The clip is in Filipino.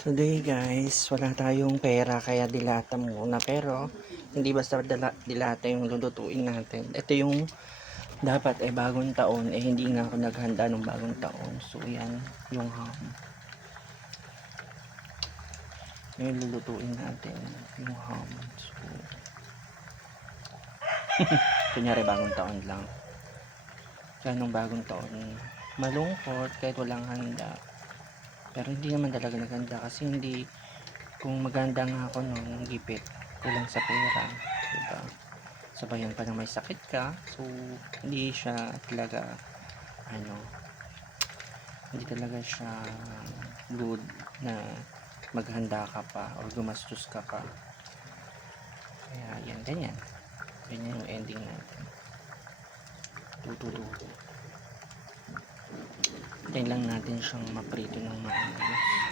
Today guys, wala tayong pera kaya dilata muna, pero hindi basta dilata yung lulutuin natin. Ito yung dapat bagong taon, hindi nga ako naghanda ng bagong taon. So yan yung ham. Yung lulutuin natin, yung ham. So kunyari bagong taon lang. Kaya nung bagong taon, malungkot kahit walang handa. Pero hindi naman talaga naghanda kasi hindi, kung maganda nga ako nung gipit, kulang sa pera, diba? Sabayan pa na may sakit ka, so hindi siya talaga ano, hindi talaga siya good na maghanda ka pa or gumastos ka pa. Kaya yan, ganyan yung ending natin. Tutututo, hintayin lang natin siyang maprito ng maayos.